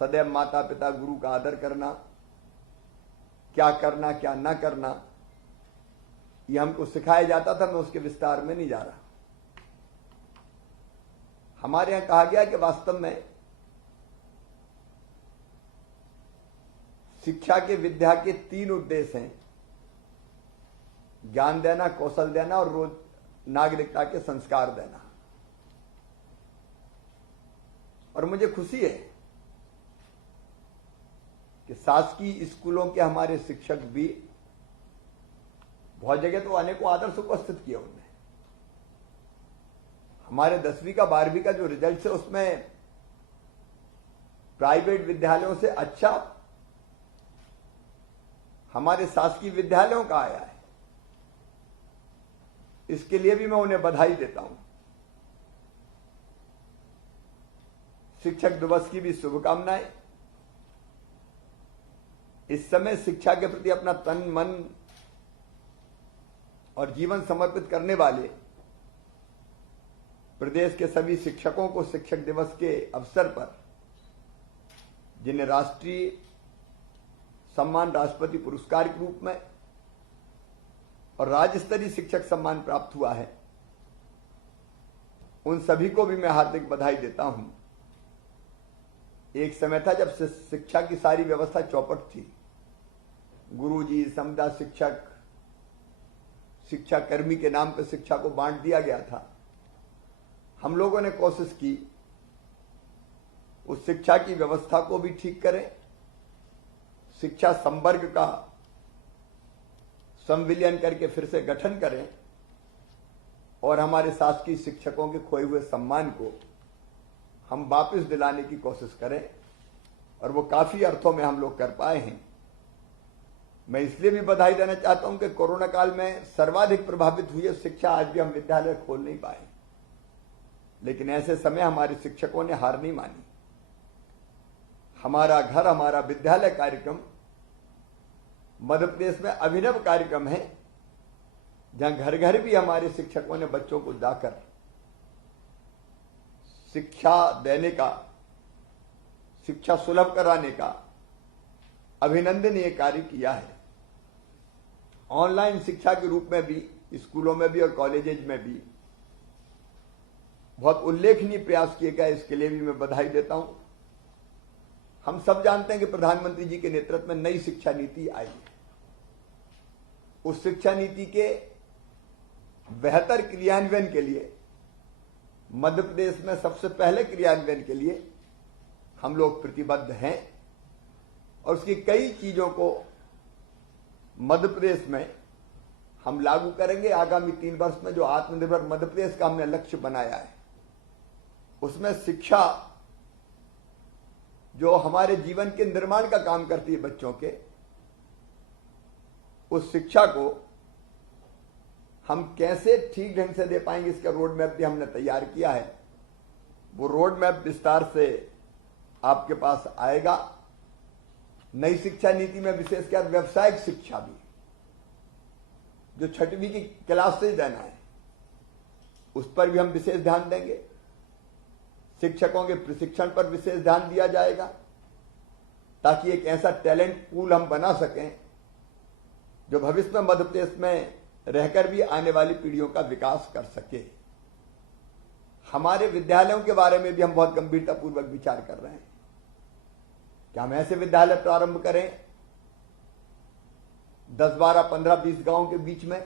सदैव माता पिता गुरु का आदर करना, क्या करना क्या ना करना, यह हमको सिखाया जाता था। मैं उसके विस्तार में नहीं जा रहा। हमारे यहां कहा गया कि वास्तव में शिक्षा के विद्या के 3 उद्देश्य हैं: ज्ञान देना, कौशल देना और रोज नागरिकता के संस्कार देना। और मुझे खुशी है कि शासकीय स्कूलों के हमारे शिक्षक भी बहुत जगह तो अनेकों आदर्श उपस्थित किए उन्होंने। हमारे 10वीं का 12वीं का जो रिजल्ट है उसमें प्राइवेट विद्यालयों से अच्छा हमारे शासकीय विद्यालयों का आया है। इसके लिए भी मैं उन्हें बधाई देता हूं। शिक्षक दिवस की भी शुभकामनाएं। इस समय शिक्षा के प्रति अपना तन मन और जीवन समर्पित करने वाले प्रदेश के सभी शिक्षकों को शिक्षक दिवस के अवसर पर, जिन्हें राष्ट्रीय सम्मान राष्ट्रपति पुरस्कार के रूप में और राज्य स्तरीय शिक्षक सम्मान प्राप्त हुआ है, उन सभी को भी मैं हार्दिक बधाई देता हूं। एक समय था जब शिक्षा की सारी व्यवस्था चौपट थी। गुरुजी, समदा शिक्षक, शिक्षा कर्मी के नाम पर शिक्षा को बांट दिया गया था। हम लोगों ने कोशिश की उस शिक्षा की व्यवस्था को भी ठीक करें, शिक्षा संवर्ग का संविलियन करके फिर से गठन करें और हमारे शासकीय शिक्षकों के खोए हुए सम्मान को हम वापस दिलाने की कोशिश करें। और वो काफी अर्थों में हम लोग कर पाए हैं। मैं इसलिए भी बधाई देना चाहता हूं कि कोरोना काल में सर्वाधिक प्रभावित हुई शिक्षा, आज भी हम विद्यालय खोल नहीं पाए, लेकिन ऐसे समय हमारे शिक्षकों ने हार नहीं मानी। हमारा घर हमारा विद्यालय कार्यक्रम मध्य प्रदेश में अभिनव कार्यक्रम है, जहां घर घर भी हमारे शिक्षकों ने बच्चों को जाकर शिक्षा देने का, शिक्षा सुलभ कराने का अभिनंदनीय कार्य किया है। ऑनलाइन शिक्षा के रूप में भी स्कूलों में भी और कॉलेजेज में भी बहुत उल्लेखनीय प्रयास किए गए। इसके लिए भी मैं बधाई देता हूं। हम सब जानते हैं कि प्रधानमंत्री जी के नेतृत्व में नई शिक्षा नीति आई है। उस शिक्षा नीति के बेहतर क्रियान्वयन के लिए, मध्य प्रदेश में सबसे पहले क्रियान्वयन के लिए हम लोग प्रतिबद्ध हैं और उसकी कई चीजों को मध्य प्रदेश में हम लागू करेंगे। आगामी 3 वर्ष में जो आत्मनिर्भर मध्य प्रदेश का हमने लक्ष्य बनाया है, उसमें शिक्षा जो हमारे जीवन के निर्माण का काम करती है बच्चों के, उस शिक्षा को हम कैसे ठीक ढंग से दे पाएंगे, इसका रोड मैप भी हमने तैयार किया है। वो रोड मैप विस्तार से आपके पास आएगा। नई शिक्षा नीति में विशेषकर व्यावसायिक शिक्षा भी, जो 6वीं की क्लास से ही देना है, उस पर भी हम विशेष ध्यान देंगे। शिक्षकों के प्रशिक्षण पर विशेष ध्यान दिया जाएगा, ताकि एक ऐसा टैलेंट पूल हम बना सकें जो भविष्य में मध्य प्रदेश में रहकर भी आने वाली पीढ़ियों का विकास कर सके। हमारे विद्यालयों के बारे में भी हम बहुत गंभीरतापूर्वक विचार कर रहे हैं। क्या हम ऐसे विद्यालय प्रारंभ करें 10, 12, 15, 20 गांवों के बीच में,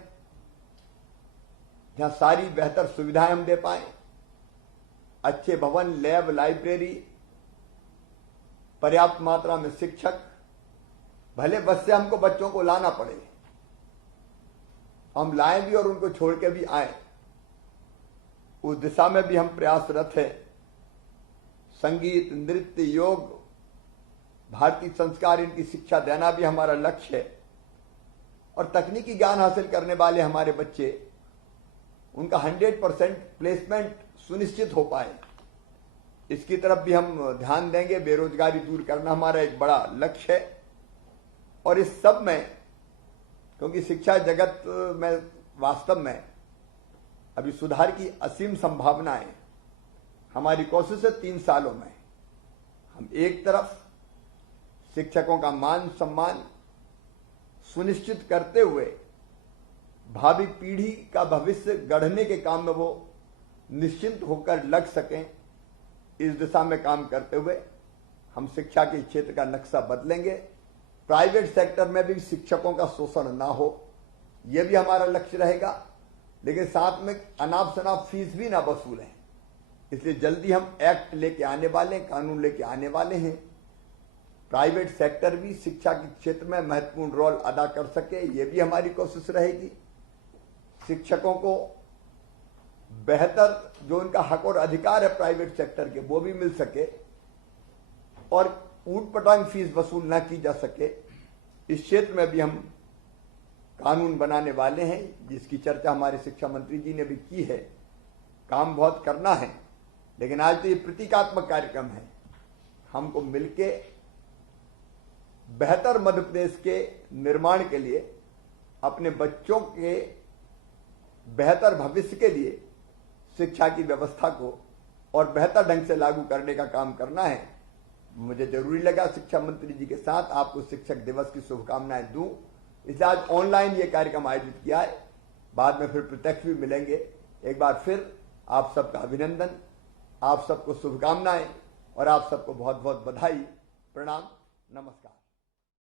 जहां सारी बेहतर सुविधाएं हम दे पाएं, अच्छे भवन, लैब, लाइब्रेरी, पर्याप्त मात्रा में शिक्षक, भले बस से हमको बच्चों को लाना पड़े, हम लाएं भी और उनको छोड़ के भी आए, उस दिशा में भी हम प्रयासरत हैं। संगीत, नृत्य, योग, भारतीय संस्कार, इनकी शिक्षा देना भी हमारा लक्ष्य है। और तकनीकी ज्ञान हासिल करने वाले हमारे बच्चे, उनका 100% प्लेसमेंट सुनिश्चित हो पाए, इसकी तरफ भी हम ध्यान देंगे। बेरोजगारी दूर करना हमारा एक बड़ा लक्ष्य है। और इस सब में, क्योंकि शिक्षा जगत में वास्तव में अभी सुधार की असीम संभावनाएं, हमारी कोशिश है 3 सालों में हम एक तरफ शिक्षकों का मान सम्मान सुनिश्चित करते हुए भावी पीढ़ी का भविष्य गढ़ने के काम में वो निश्चिंत होकर लग सकें, इस दिशा में काम करते हुए हम शिक्षा के क्षेत्र का नक्शा बदलेंगे। प्राइवेट सेक्टर में भी शिक्षकों का शोषण ना हो, यह भी हमारा लक्ष्य रहेगा, लेकिन साथ में अनाप शनाप फीस भी ना वसूलें। इसलिए जल्दी हम एक्ट लेके आने वाले, कानून लेके आने वाले हैं। प्राइवेट सेक्टर भी शिक्षा के क्षेत्र में महत्वपूर्ण रोल अदा कर सके, यह भी हमारी कोशिश रहेगी। शिक्षकों को बेहतर जो उनका हक और अधिकार है प्राइवेट सेक्टर के, वो भी मिल सके और ऊट पटांग फीस वसूल न की जा सके, इस क्षेत्र में भी हम कानून बनाने वाले हैं, जिसकी चर्चा हमारे शिक्षा मंत्री जी ने भी की है। काम बहुत करना है, लेकिन आज तो ये प्रतीकात्मक कार्यक्रम है। हमको मिलके बेहतर मध्य प्रदेश के निर्माण के लिए, अपने बच्चों के बेहतर भविष्य के लिए शिक्षा की व्यवस्था को और बेहतर ढंग से लागू करने का काम करना है। मुझे जरूरी लगा शिक्षा मंत्री जी के साथ आपको शिक्षक दिवस की शुभकामनाएं दूं, इसलिए आज ऑनलाइन ये कार्यक्रम आयोजित किया है। बाद में फिर प्रत्यक्ष भी मिलेंगे। एक बार फिर आप सबका अभिनंदन, आप सबको शुभकामनाएं और आप सबको बहुत बहुत बधाई। प्रणाम, नमस्कार।